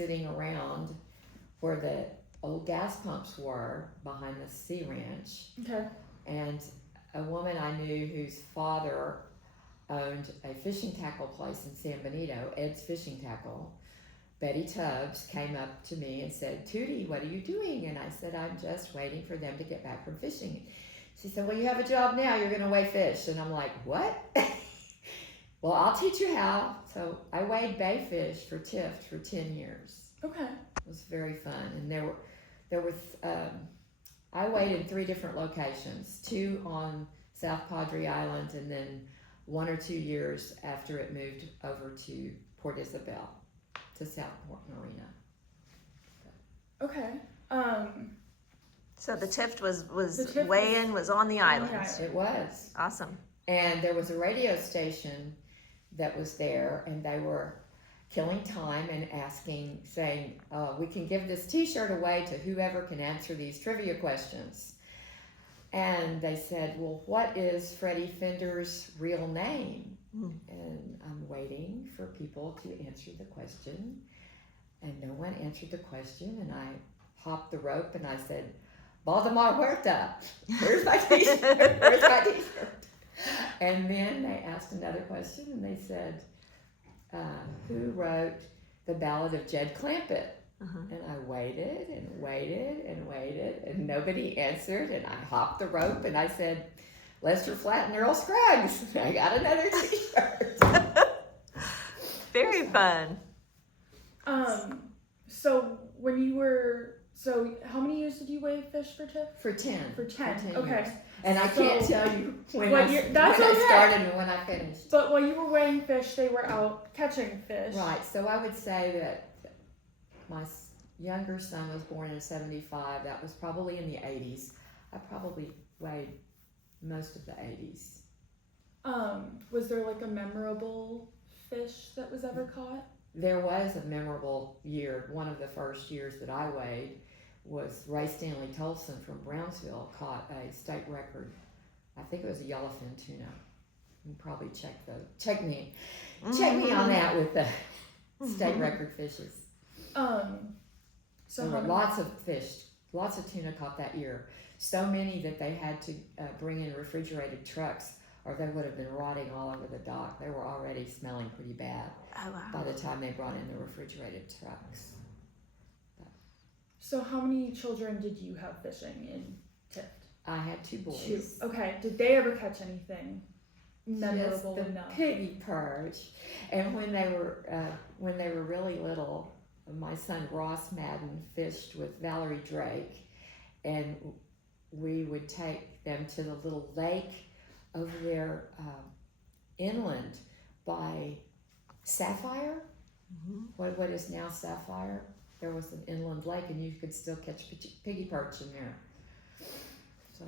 sitting around where the old gas pumps were behind the sea ranch. Okay. And a woman I knew whose father owned a fishing tackle place in San Benito, Ed's Fishing Tackle. Betty Tubbs came up to me and said, "Tootie, what are you doing?" And I said, "I'm just waiting for them to get back from fishing." She said, "Well, you have a job now. You're going to weigh fish." And I'm like, "What?" "Well, I'll teach you how." So I weighed bay fish for TIFT for 10 years. Okay. It was very fun. And I weighed in 3 different locations, 2 on South Padre Island, and then 1 or 2 years after it moved over to Port Isabel, to Southport Marina. Okay. So the TIFT was The TIFT weigh-in was on the island. It was. Awesome. And there was a radio station that was there, and they were killing time and saying, "We can give this t-shirt away to whoever can answer these trivia questions." And they said, "Well, what is Freddie Fender's real name?" And I'm waiting for people to answer the question, and no one answered the question, and I hopped the rope and I said, "Baltimore Huerta, where's my t-shirt? Where's my t-shirt?" And then they asked another question, and they said, "Who wrote the Ballad of Jed Clampett?" And I waited and waited and waited, and nobody answered, and I hopped the rope and I said, "Lester Flatt and Earl Scruggs." I got another t-shirt. Very fun. So how many years did you weigh fish for TIFT? For 10. For 10. Okay. Years. And I can't tell you when Well, I that's okay. started and when I finished. But while you were weighing fish, they were out catching fish. Right, so I would say that my younger son was born in 75. That was probably in the 80s. I probably weighed most of the 80s. Was there like a memorable fish that was ever caught? There was a memorable year. One of the first years that I weighed was Ray Stanley Tolson from Brownsville caught a state record. I think it was a yellowfin tuna. You can probably check me on that with the state record fishes. So there were lots of fish, lots of tuna caught that year. So many that they had to bring in refrigerated trucks, or they would have been rotting all over the dock. They were already smelling pretty bad by the time they brought in the refrigerated trucks. So how many children did you have fishing in TIFT? I had 2 boys. 2. Okay. Did they ever catch anything memorable Just the enough? piggy perch. And when they were really little, my son Ross Madden fished with Valerie Drake, and we would take them to the little lake over there inland by Sapphire. What is now Sapphire? There was an inland lake, and you could still catch piggy perch in there. So